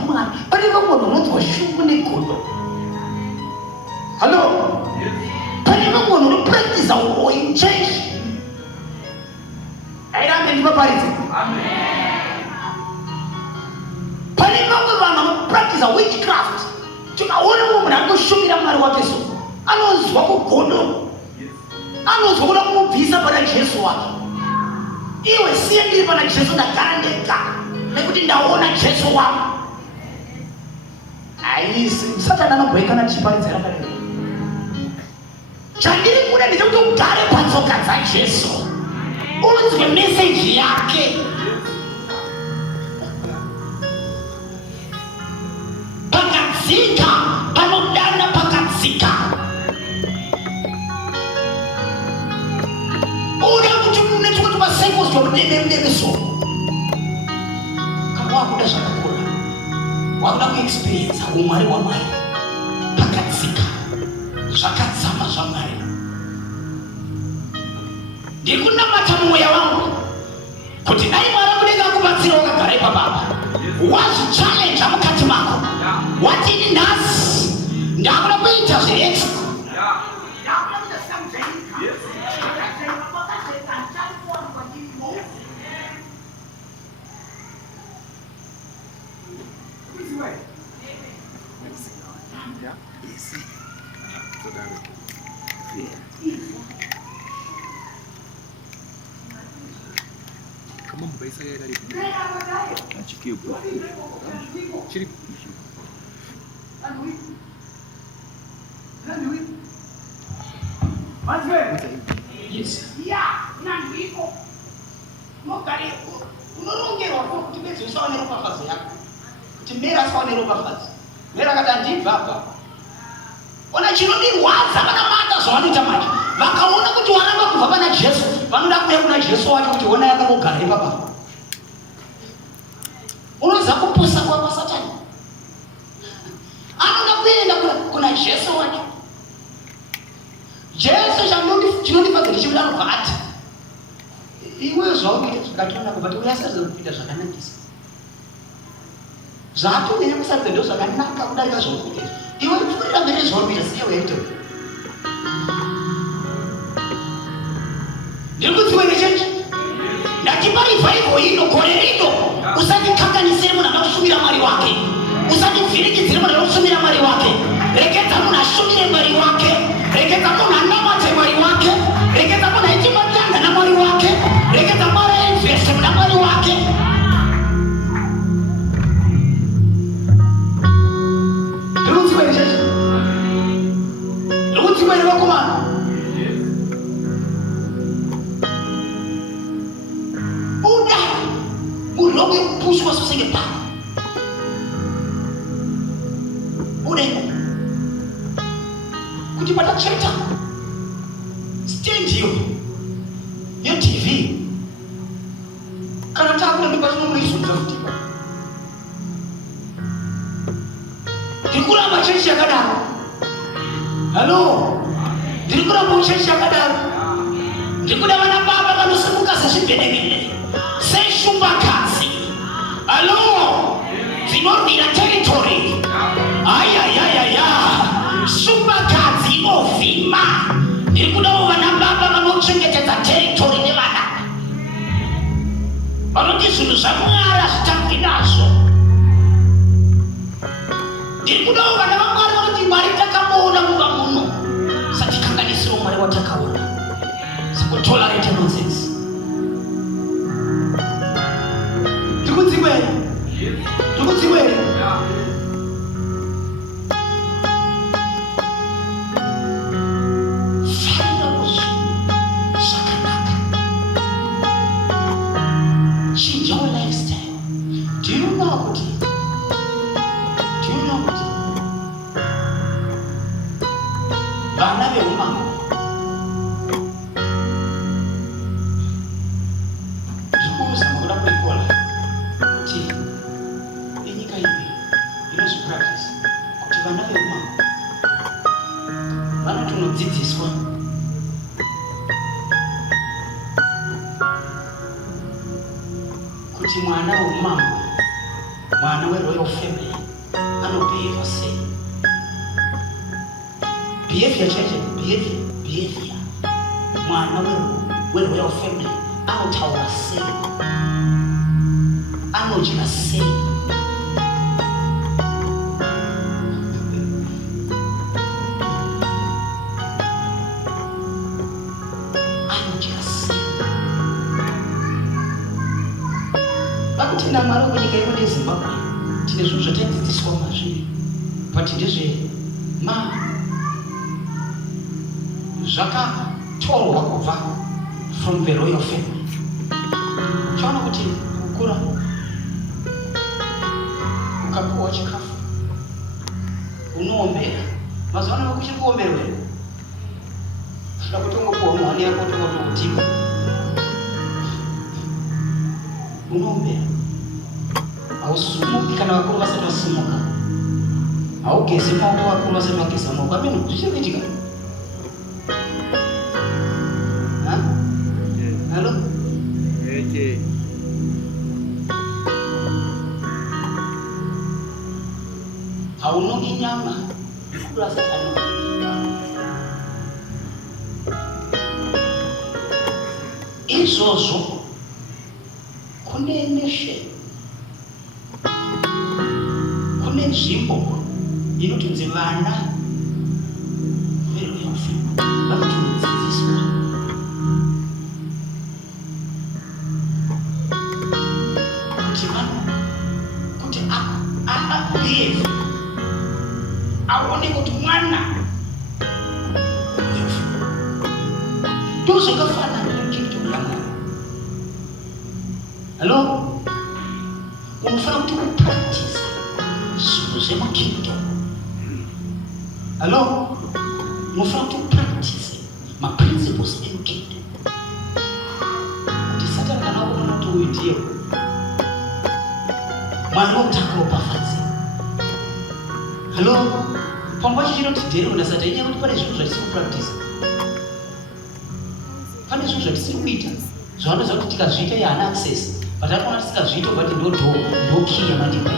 Mwari. Pane vamwe vanhu vanonzwa shungu negodo. Halo, pane vamwe vanhu vanopractice oil change. Amen, ndipaparidze. Pane vamwe vanhu vanopractice witchcraft. Tikaona mumwe munhu anoshumira Mwari wake so anozwa kugodo, anozwa kuda kumubvisa pana Jesu wake. Iwe siye ndiri pana Jesu, ndagara ndega nekuti ndaona Jesu wangu. Aisi Satani anoboekana tichiparidza rakadai. Chandiri kuda ndechekuti ugare patsoka dzaJesu, unzwe meseji yake. Pakadzika panodana pakadzika. Uda kuti unechekuti pasekos zvokudembeso kana wakuda zvakakura, wakuda kuexperience umwari waMwari pakadzika zvakadzama zvaMwari. Ndiri kunamata mumweya wangu kuti dai Mwari akudenga kubatsira wakagara ipapapa, wazvichallenge mukati mako, watini nhasi ndakuda kuita zveextra. Yes. Yeah, unandiko. Mogari unorongerwa kuti bedzi usaone ropafadzo yako. Kuti mera asaone ropafadzo. Mera akati ndibva. Ona chinondirwadza vakamata zvavanoita manje. Vakaona kuti waramba kubva pana Jesu, vanoda kuuya kuna Jesu wacho kuti ona yakangogara ipapa. Unoza kupusa kwa Satani. Anoda kuenda kuna Jesu wacho. Jesu chinondifadza ndichibuda kubva ati iwe zvaunoita zvakatonaka, but uyasaridza kuita zvakanakisa. Zvatonyanya kusaridza ndo zvakanaka kudarika zvaunoita. Iwe pfuurira mberi zvaunoita siye weito. Ndiri kuti wewe chechi ndatipa revival ino gore rino, usatikanganisire munhu anoshumira Mwari wake, usativhirikidzire munhu anoshumira Mwari wake. Rekedza munhu ashumire Mwari wake, rekedza munhu anamate Mwari wake, rekedza munhu achibatanga naMwari wake, rekedza Mwari ainveste muna Mwari wake. Ndikudziwe chechi, ndikudziwe vakomana. Uda muroge kupushwa sosengeta. Udengo kuti patacheta stand yo TV kana takura ndipachinomuisudza kuti ndikuramba chechi yakadaro. Halo, ndikuramba chechi yakadaro. Ndikuda vana baba vanosimuka sezvibhenevene seshumbakazi. Halo, dzinorwira territory. Ayayayaya, shumbakadzi inovhima. Ndiri kudawo vana baba vanochengetedza territory nevana, vanoti zvinhu zvaMwari hazvitambwi nazvo. Ndiri kudawo vana vaMwari vanoti Mwari takamuona muva muno, satikanganisiro Mwari watakaona, sikutolerate nonsense. Ndikudziwe chinja umama. Ndikuuza mukula kulikola kuti inyika ibi inozvipractice kuti vana veumama vanotonodzidziswa kuti mwana weumama, mwana weroyal family anobehave sei. Behavior chache, behavior. Mwana weroyal family anotaura sei, anodya sei. Anodya sei. Pakuti namwari kunyika ino yeZimbabwe tine zvinhu zvataidzidziswa mazviri, but ndezve zvakatorwa kubva from the royal family. Chaona kuti kukura ukapiwa chikafu unoombera. Mazuva ano kuchiri kuomberwa here. Saka kutongopiwa muhani yako tongotokutima unoombera. Hausumuki kana vakuru vasati vasumuka. Haugezi maoko vakuru vasati vageza maoko. Ameno zvichikuitika. Halo? Okay. Haunongi nyama vikuru asati anoka. Izvozvo kune nation, kune nzvimbo inotonzi vana veroyal family vanotodzidziswa kuti abehave, aone kuti mwana ndozvakafanana nekingdom yaMwari. Hello? Unofanira kuti upractice zvinhu zvemukingdom. Hello? Unofanira kuti upractice maprinciples emukingdom. Kuti Satani kana kuona kuti uyu ndiye Mwari wokutakuropafadzi. Hello? Panguva chichinoti dheri kuna Satani inyaya kuti pane zvinhu zvatisiri kupractice. Pane zvinhu zvatisiri kuita zvavanoziva kuti tikazviita yaana access, but arikuona tisikazviita but ndokey yamandimba.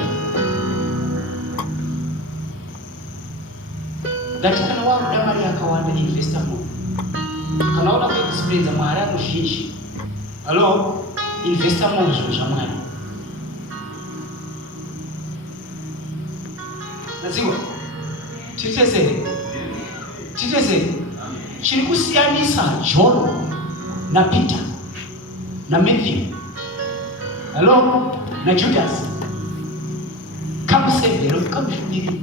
Ngati kana wakuda mari yakawanda investa more. Kana uda kuexperience Mwari muzhinji, hello, investa more zvinhu zvaMwari. Naziwa titese chiri kusiyanisa John na Peter na Matthew, hello, na Judas kamusevhero kamushumiri.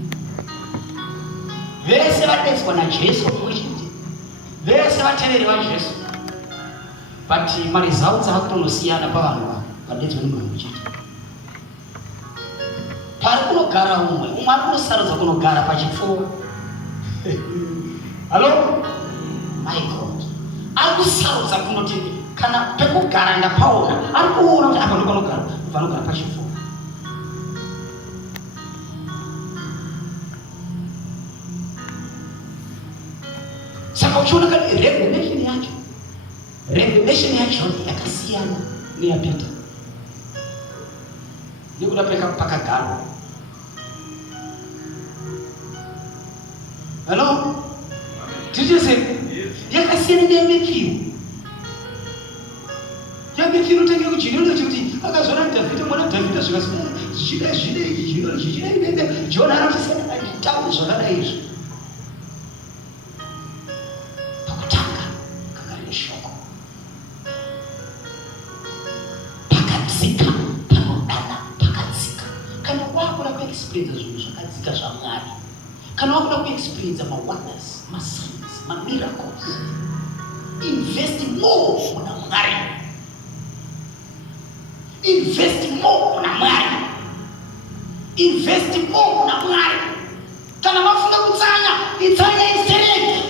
Vese vadetswa naJesu muchiti, vese vateveri vaJesu, but mari zavo dzavakutonosiyana pavanhu vadetswa nemunhu muchiti. Pari kunogara umwe ari kunosarudza kunogara pachipfuva. Hello? My God. Ari kusarudza kunoti kana pekugara ndapaona. Ari kuona kuti apa ndipanogara pachipfuva. Saka uchiona kuti revelation yacho yakasiyana neyaPeter. Nekuda pakagara. Hello? Did you say? Yakasiyana neyaMatthew. yaMatthew unotanga kuchiriro chekuti akazona Dhavhidhi mwana Dhavhidhi zvikazvichidai John anotisiyana nditauri zvakadai izvi. Pakutanga kagara shoko. Pakadzika, panodana, pakadzika. Kana wakuda kuexperience zvinhu zvakadzika zvaMwari, kana wakuda kuexperience mawonders, masigns, mamiracles, invest more muna Mwari. Invest more muna Mwari. Invest more muna Mwari. Kana mafunga kutsanya, itsanya isereke.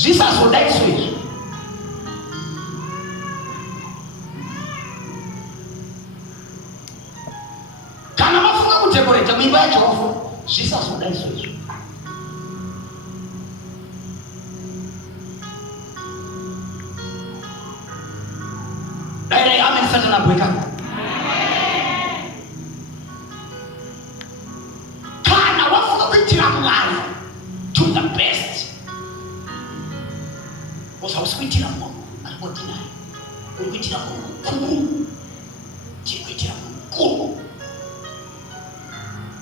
zvisazodai izvo. Kana mafunga kudhekoreta mimba yaJehovha, zvisazodai izvo. Dai amen Satana bweka. Kana wafunga kuitira Mwari to the best. Usikuitira Mungu alipodina. Ulikuitira Mungu. Chikuitira Mungu.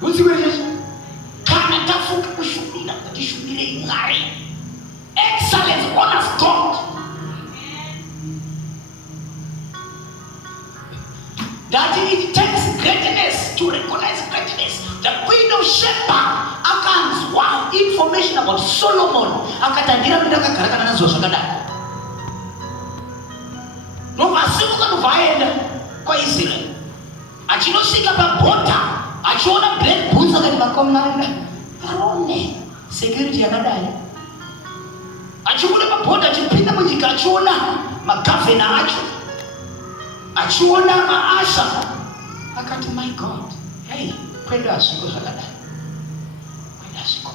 Usiweje? Kana tafuta kushuhudia kutishuhudia Mwari. Excellence, honor of God. That it takes greatness to recognize greatness. The Queen of Sheba akanzwa information about Solomon, akatandira mida kakarakana nazo zvakadai. Novasimuka novaenda kwaIsrael, achinosvika pabhota achiona black bulls akati vakomana varone security yakadai. Achiona pabhota achipinda munyika achiona magavhena acho, achiona maasha, akati my God, hey, kwenda asiko zvakadai, kwenda asiko.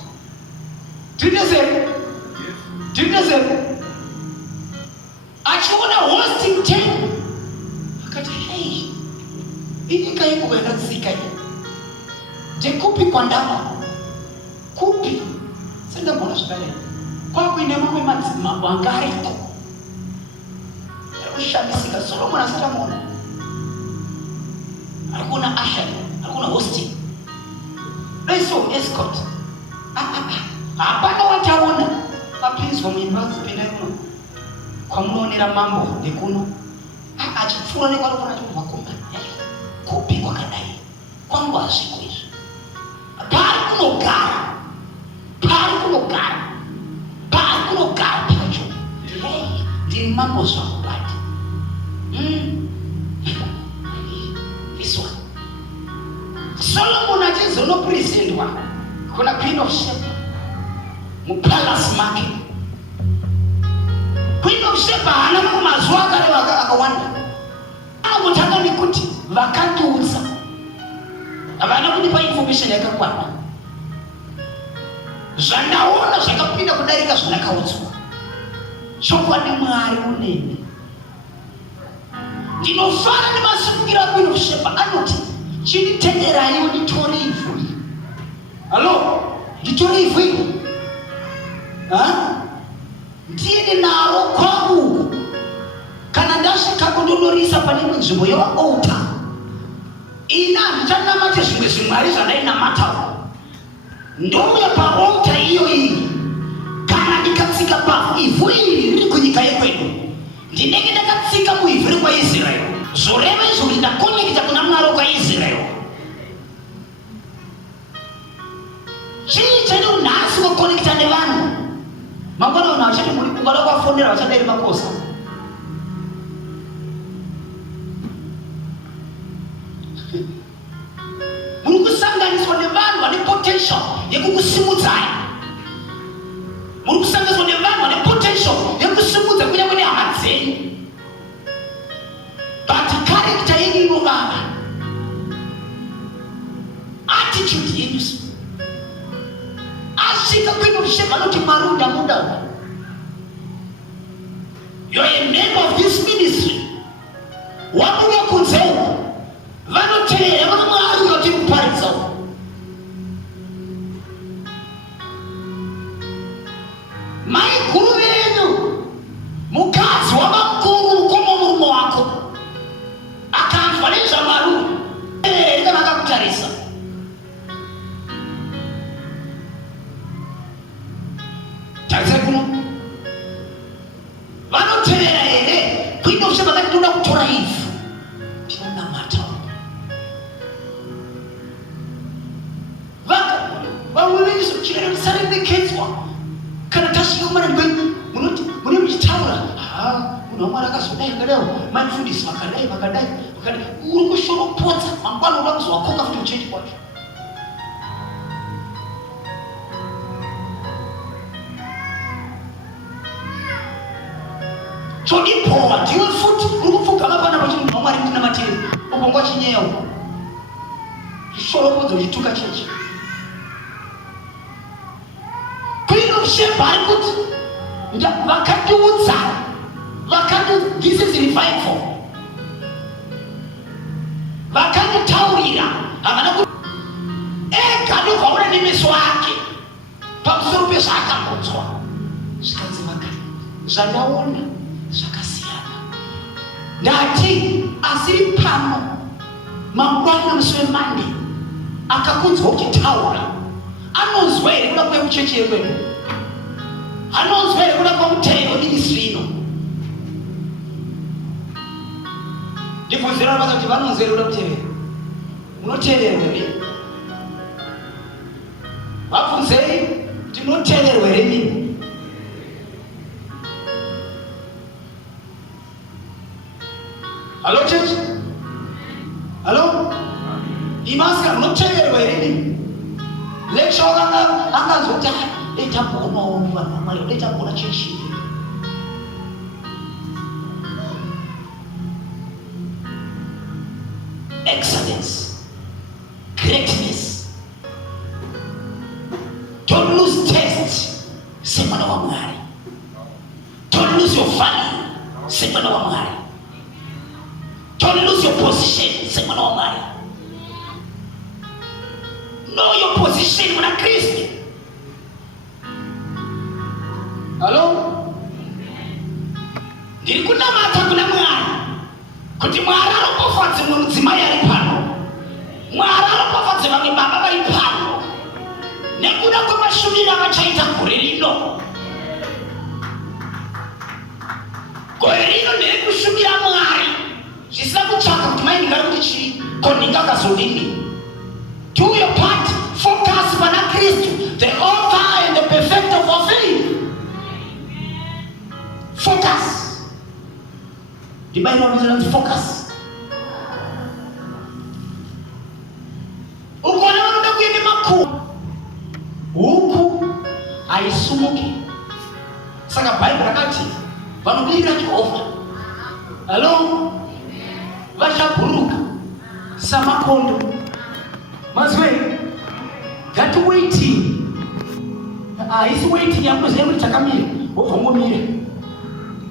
Tindezero achiona hosting 10, akati hey, inyika iko kwenda kusika hii, jekupi kwa ndama, kupi, senda mbona zvakadai, kwa kuine mamwe madzimambo angariko, ushamisika. Solomon asitamona, hakuna asha, hakuna hosting, so escort. Hapana wataona papinzwa mwimbazi penda kuno kwa mnonera mambo nekuno achifuna nekwalokona kuti makomba kupi kwakadai kwangu asiko izvo. Pari kunogara pacho ndiri mambo zvakubati. This one Solomon achizonopresentwa kuna Queen of Sheba mupalace make. Queen of Sheba hana mazuva akare akawanda, anongotanga nekuti vakandiudza, havana kundipa information yakakwana. Zvandaona zvakapinda kudarika zvandakaudzwa. Chokwadi Mwari unene. Ndinofara nemasungira Queen of Sheba anoti chinitenderai nditore ivhu. Halo, nditore ivhu iri. Ndiende naro kwangu. Kana ndasvika kundodorisa pane imwe nzvimbo yevaota, ina ndichanamata zvimwe zvimwari zvandainamata. Ndouya paota iyo iyi. Kana ndikatsika paivhu iri riri kunyika yekwedu, ndinenge ndakatsika muivhu riri kwaIsraeri. Zvoreva izvo kuti ndakonekita kuna Mwari kwaIsraeri. Chii chani unhasi wakonekita nevanhu? Mangwana vanhu vachati muri kungada kwafondera vachadairi makosa. Muri kusanganiswa nevanhu vane potential yekukusimudzai. Muri kusanganiswa nevanhu vane potential yekusimudza kunyange nehama dzenyu. But character yenyu inovava. Attitude yenyu. Asvika Queen of Sheba anoti Mwari ndamuda. You are a member of this ministry. Wabuya kunzeu. Vanoteera vana Mwari unoti kuparidza. Mai guru venyu, mukadzi wavamukuru mukoma murume wako, akanzwa nezvaMwari kana akakutarisa. Tarisa kuno vanoteera here. Queen of Sheba vakati ndoda kutora ivhu ndinonamata. Vamwe venyu chirero musaremekedzwa. Kana tasvika kumwana ndikwenyu mune muchitaura munhu waMwari akazodai akadai, manifundisi vakadai. Uri kushoropodza mangwana unoda kuzovakoka futi muchechi kwacho. chodipowa ndiwe futi urikufuka mapana pachinu mwari mtina matiri ubongwa chinyeo shorobodzo chituka cheche Queen of Sheba kuti vakatiudza vakati this is revival vakanditaurira havana kuti ega ndobvaura nemeso ake pamusoro pezvaakambodzwa zvikanzi vakati zvandaona zvakasiyana ndati asiri pano mangwana musi wemande akakunzwa uchitaura anonzwa here kuda kwekuchechi yekwedu anonzwa here kuda kwemutero ministry ino ndibvunzira vasa kuti vanonzwa here kuda kutevera munoteverwa here vabvunzei kuti munoteverwa here nini Hello church? Hello? Imaska munoteverwa here nini lecture angazoti etakuonawo vanhu vamwari etakuona chechi excellence, greatness. Don't lose taste. Semana wa mwari. Don't lose your value. Semana wa mwari. Don't lose your position. Semana wa mwari. Know your position mwana Kristo. Hello? Ndiri kunamata kuna mwari. Kuti mwari aropofadze mudzimai ari pano. Mwari aropofadze vamwe baba vari pano. Nekuda kwemashumiro avachaita gore rino. Gore rino nderekushumira mwari. Zvisina kutsvaka kuti mainingari kuti chii ko ndingakazodini. Do your part. Focus on Christ, the author and the perfecter of our faith. Focus. The Bible says focus. Ukona wanoda kuende makuu. Huku haisumuki. Saka Bible rakati vanobira Jehova. Hello? Vachaburuka samakondo. Mazwe that waiting. Is waiting ya kuzimu litakamia. Ovongomire.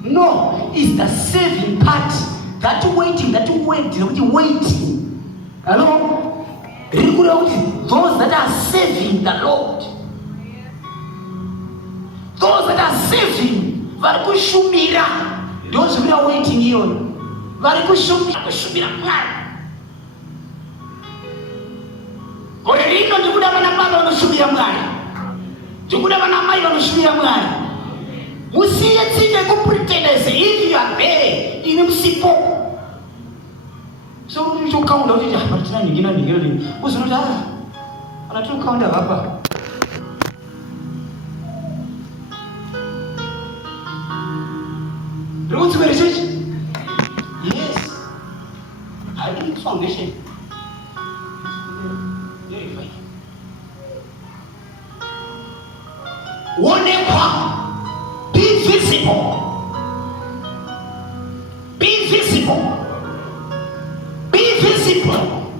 No, it's the saving part. That waiting, that waiting. Hello? Those that are saving the Lord. Those that are saving. Varikushumira. Those who are waiting here. Varikushumira mwari. Gore rino ndikuda vana baba vanoshumira mwari. Ndikuda vana mai vanoshumira mwari. Musiye tsine kupretend as if you are there in msipo. So you count out it hapa ningina. Usiruda. Anatu count hapa. Roots message? Yes. I do foundation. Wonderful. Be visible. Be visible. Be visible.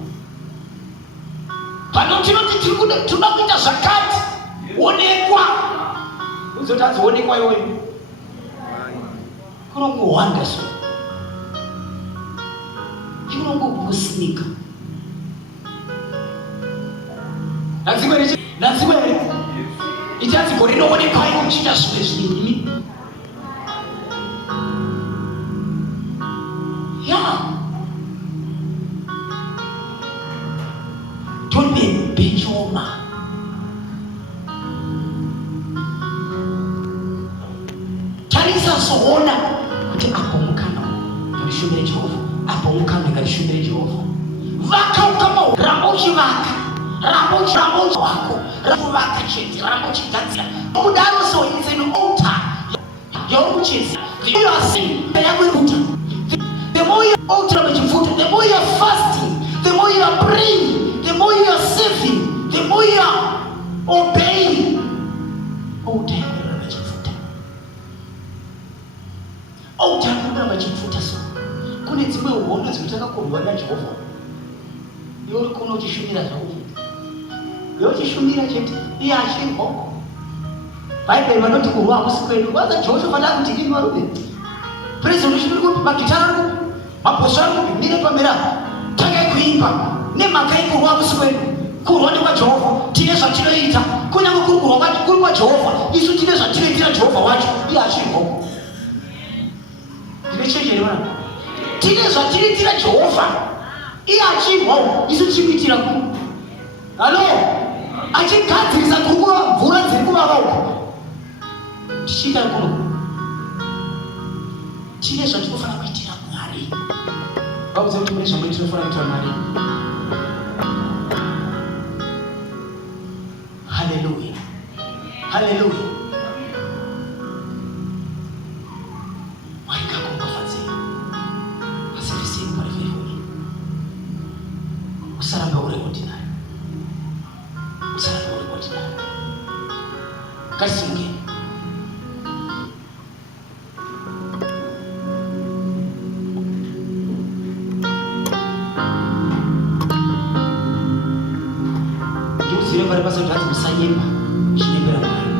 Panochinoti tunakuita zakati. Wonekwa. Uzotazi wonekwa yoyo. Kunongo wonderful. Kunongo kusinika. Naziwe. Itanzi korino wonekwa yoyo kuchita zvimwe. Yeah. Don't be a benchoma. Tarisa soona kuti apomukana ngashumire Jehova. Apomukana ngashumire Jehova. Vaka ukama ramba uchivaka. Ramba wako. Ramba chete. Ramba chigadzira. Kudaro so it's an altar. Your chest. You are saying the more you altar mechifuta, the more you are fasting, the more you are praying, the more you are saving, the more you are obeying. Altar mechifuta. au utakula majifuta sana kune dzimwe uona zvinotaka kurwa naJehovha yori kuno uchishumira zvauri yochishumira chete iye achimbo Bible vanoti kurwa hakusi kwenu kwanza Jehoshaphat akuti ini varume praise unoshumira kuti magitara ari mabhoso ari kubvimire pamera takai kuimba nemhaka yekurwa hakusi kwenu kurwa ndekwaJehovha tine zvatinoita kunyange kuri kurwa kwacho kuri kwaJehovha isu tine zvatinoitira Jehovha wacho iye achimbo ndinochenjerwa tine zvatinoitira Jehovha iye achimbo isu tichikuitira ku halo achigadzirisa kuruva mvura dziri kuvava uko tichida kuno tine zvatinofanira kuitira Mwari vaudze kuti mune zvamwe tinofanira kuitira Mwari. Haleluya, haleluya. Mwari ngakuropafadzei asifisei parivheri usaramba uri ordinary usaramba uri ordinary ngatisimukei. Ndiuzive vari pasati kuti musanyemba zvinembera Mwari.